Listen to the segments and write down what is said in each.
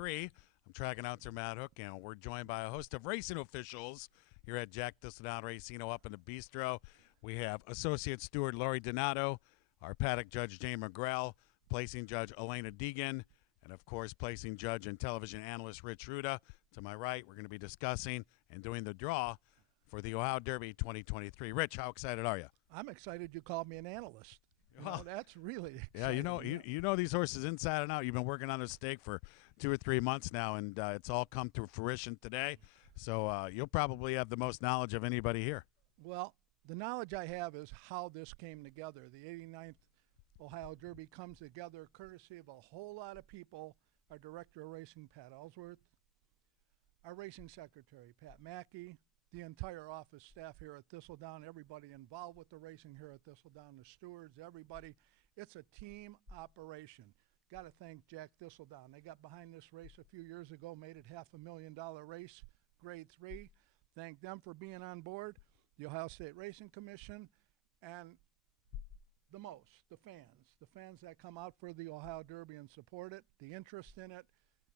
2023. I'm track announcer Matt Hook, and we're joined by a host of racing officials here at Jack Thistledown Racino up in the bistro. We have Associate Steward Lori Donato, our paddock judge Jay McGrell, placing judge Elena Deegan, and of course placing judge and television analyst Rich Ruda. To my right, we're going to be discussing and doing the draw for the Ohio Derby 2023. Rich, how excited are you? I'm excited you called me an analyst. That's really exciting. Yeah, you know these horses inside and out. You've been working on this stake for 2 or 3 months now, and it's all come to fruition today. So you'll probably have the most knowledge of anybody here. Well, the knowledge I have is how this came together. The 89th Ohio Derby comes together courtesy of a whole lot of people. Our director of racing, Pat Ellsworth, our racing secretary, Pat Mackey, the entire office staff here at Thistledown, everybody involved with the racing here at Thistledown, the stewards, everybody. It's a team operation. Got to thank Jack Thistledown. They got behind this race a few years ago, made it $500,000 race, grade 3. Thank them for being on board, the Ohio State Racing Commission, and the fans that come out for the Ohio Derby and support it, the interest in it.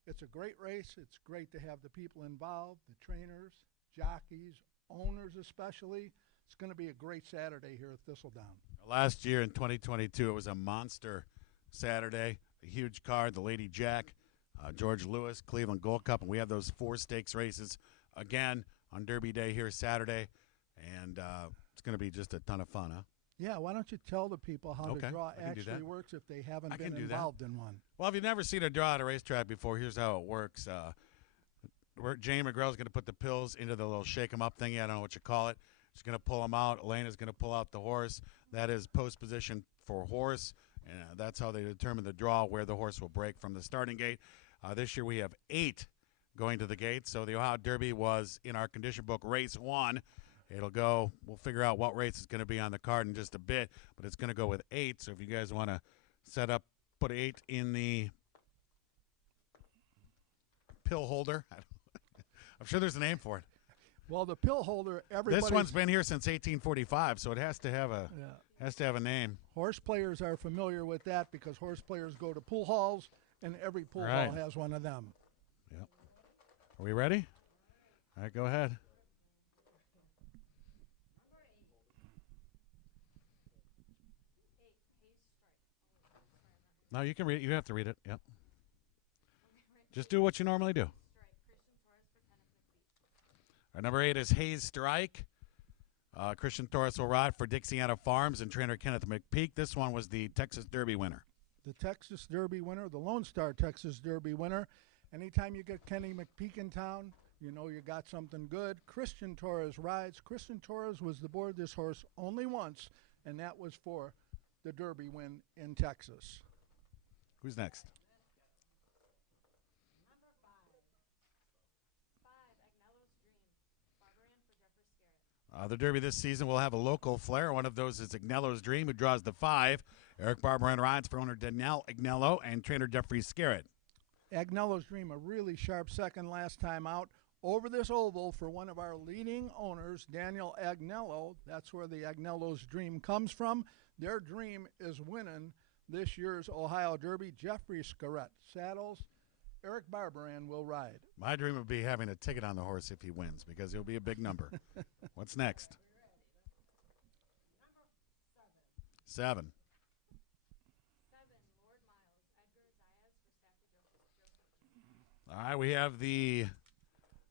It's a great race. It's great to have the people involved, the trainers, jockeys, owners especially. It's going to be a great Saturday here at Thistledown. Last year in 2022, it was a monster Saturday, a huge card, the Lady Jack, George Lewis, Cleveland Gold Cup, and we have those 4 stakes races again on Derby Day here Saturday, and it's going to be just a ton of fun, huh? Yeah, why don't you tell the people how the draw actually works if they haven't been involved in one? Well, if you've never seen a draw at a racetrack before, here's how it works. Jay McGrell is going to put the pills into the little shake 'em up thingy. I don't know what you call it. She's going to pull them out. Elena's going to pull out the horse. That is post position for horse, and that's how they determine the draw, where the horse will break from the starting gate. This year we have 8 going to the gate. So the Ohio Derby was in our condition book race 1. It'll go. We'll figure out what race is going to be on the card in just a bit, but it's going to go with 8. So if you guys want to set up, put 8 in the pill holder. I'm sure there's a name for it. Well, the pill holder, this one's been here since 1845, so it has to have a name. Horse players are familiar with that because horse players go to pool halls, and every pool hall has one of them. Yep. Are we ready? All right, go ahead. No, you can read it. You have to read it. Yep. Just do what you normally do. Our number 8 is Hayes Strike. Christian Torres will ride for Dixiana Farms and trainer Kenneth McPeak. This one was the Texas Derby winner. The Texas Derby winner, the Lone Star Texas Derby winner. Anytime you get Kenny McPeak in town, you know you got something good. Christian Torres rides. Christian Torres was aboard this horse only once, and that was for the Derby win in Texas. Who's next? The Derby this season will have a local flair. One of those is Agnello's Dream, who draws the 5. Eric Barberan rides for owner Danielle Agnello and trainer Jeffrey Scarrett. Agnello's Dream, a really sharp second last time out over this oval for one of our leading owners, Daniel Agnello. That's where the Agnello's Dream comes from. Their dream is winning this year's Ohio Derby. Jeffrey Scarrett saddles. Eric Barberan will ride. My dream would be having a ticket on the horse if he wins, because it'll be a big number. What's next? 7. All right, we have the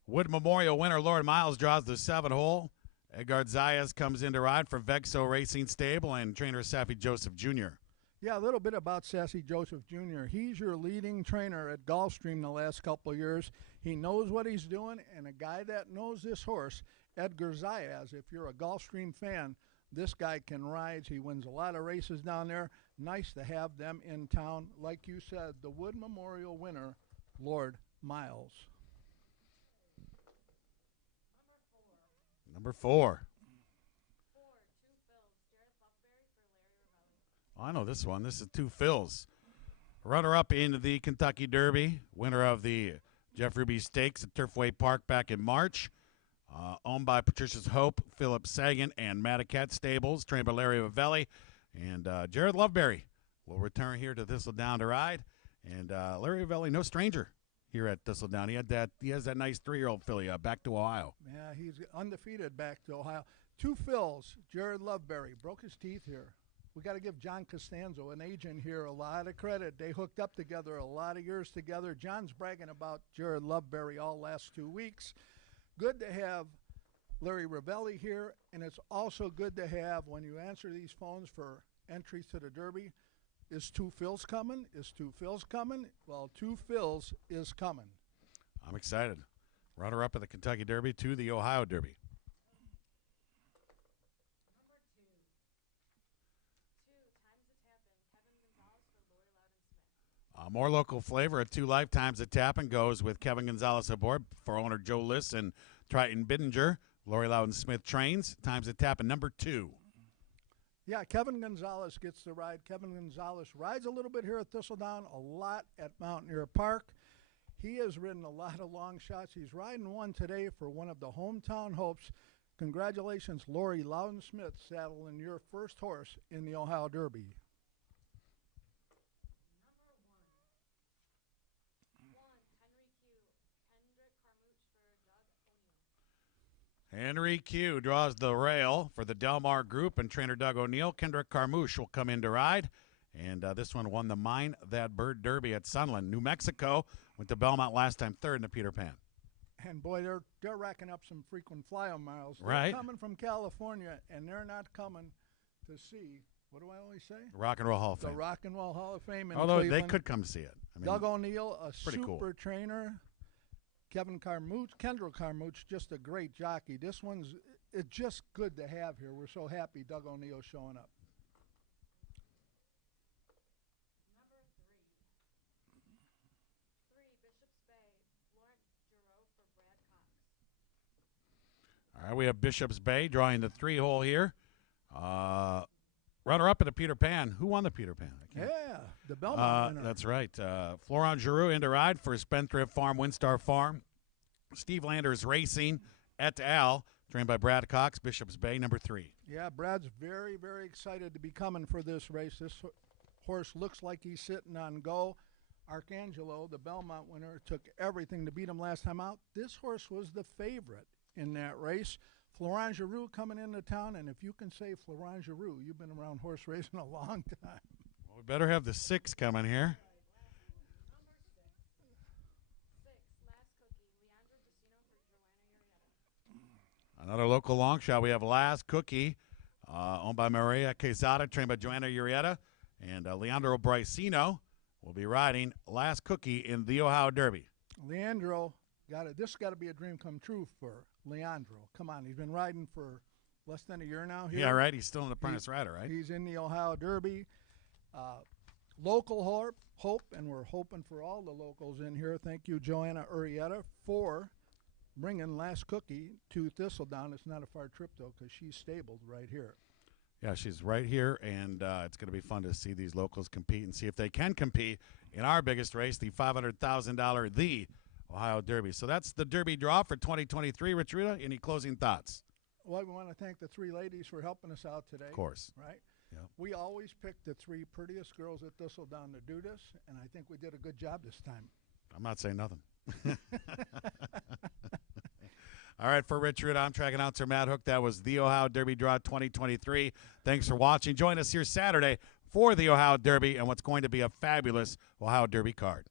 Wood Memorial winner. Lord Miles draws the 7 hole. Edgard Zayas comes in to ride for Vexo Racing Stable and trainer Saffy Joseph Jr. Yeah, a little bit about Sassy Joseph Jr. He's your leading trainer at Gulfstream the last couple of years. He knows what he's doing, and a guy that knows this horse, Edgar Zayas, if you're a Gulfstream fan, this guy can ride. He wins a lot of races down there. Nice to have them in town. Like you said, the Wood Memorial winner, Lord Miles. Number 4. I know this one. This is 2 Phils. Runner-up in the Kentucky Derby, winner of the Jeff Ruby Stakes at Turfway Park back in March. Owned by Patricia's Hope, Philip Sagan, and Matacat Stables, trained by Larry Vavelli. And Jared Loveberry will return here to Thistledown to ride. And Larry Vavelli, no stranger. here at Thistledown. He has that nice 3-year-old filly back to Ohio. Yeah, he's undefeated back to Ohio. 2 fills. Jared Loveberry broke his teeth here. We got to give John Costanzo, an agent here, a lot of credit. They hooked up together a lot of years together. John's bragging about Jared Loveberry all last 2 weeks. Good to have Larry Ravelli here, and it's also good to have, when you answer these phones for entries to the Derby, is 2 fills coming? Is 2 fills coming? Well, 2 fills is coming. I'm excited. Runner-up of the Kentucky Derby to the Ohio Derby. More local flavor at 2 Lifetimes at Tappan goes with Kevin Gonzalez aboard for owner Joe Liss and Triton Bidinger. Lori Loudon Smith trains. Times at Tappan, number 2. Yeah, Kevin Gonzalez gets the ride. Kevin Gonzalez rides a little bit here at Thistledown, a lot at Mountaineer Park. He has ridden a lot of long shots. He's riding one today for one of the hometown hopes. Congratulations, Lori Loudon Smith, saddling your first horse in the Ohio Derby. Henry Q draws the rail for the Delmar Group and trainer Doug O'Neill. Kendrick Carmouche will come in to ride. And this one won the Mine That Bird Derby at Sunland, New Mexico. Went to Belmont last time, 3rd in the Peter Pan. And, boy, they're racking up some frequent flyer miles. Right. They're coming from California, and they're not coming to see, what do I always say? Rock and Roll Hall of Fame. The Rock and Roll Hall of Fame in Although Cleveland. they could come see it. I mean, Doug O'Neill, a pretty super cool trainer. Kevin Carmouche, Kendrick Carmouche, just a great jockey. This one's it's just good to have here. We're so happy Doug O'Neill's showing up. Number 3 Bishop's Bay, Florent Giroux for Brad Cox. All right, we have Bishop's Bay drawing the 3-hole here. Runner-up in the Peter Pan. Who won the Peter Pan? Yeah, the Belmont winner. That's right. Florent Giroux in to ride for Spendthrift Farm, Windstar Farm. Steve Landers Racing et al., trained by Brad Cox, Bishop's Bay, number 3. Yeah, Brad's very, very excited to be coming for this race. This horse looks like he's sitting on go. Arcangelo, the Belmont winner, took everything to beat him last time out. This horse was the favorite in that race. Florent Giroux coming into town, and if you can say Florent Giroux, you've been around horse racing a long time. Well, we better have the 6 coming here. Another local long shot. We have Last Cookie, owned by Maria Quesada, trained by Joanna Urieta. And Leandro Bricino will be riding Last Cookie in the Ohio Derby. Leandro, this got to be a dream come true for Leandro. Come on, he's been riding for less than a year now here. Yeah, right. He's still an apprentice rider, right? He's in the Ohio Derby. Local hope, and we're hoping for all the locals in here. Thank you, Joanna Urieta, for bringing Last Cookie to Thistledown. It's not a far trip, though, because she's stabled right here. Yeah, she's right here, and it's going to be fun to see these locals compete and see if they can compete in our biggest race, the $500,000, the Ohio Derby. So that's the Derby draw for 2023. Rich Ruda, any closing thoughts? Well, we want to thank the 3 ladies for helping us out today. Of course. Right? Yep. We always pick the 3 prettiest girls at Thistledown to do this, and I think we did a good job this time. I'm not saying nothing. All right, for Rich Ruda, I'm track announcer Matt Hook. That was the Ohio Derby Draw 2023. Thanks for watching. Join us here Saturday for the Ohio Derby and what's going to be a fabulous Ohio Derby card.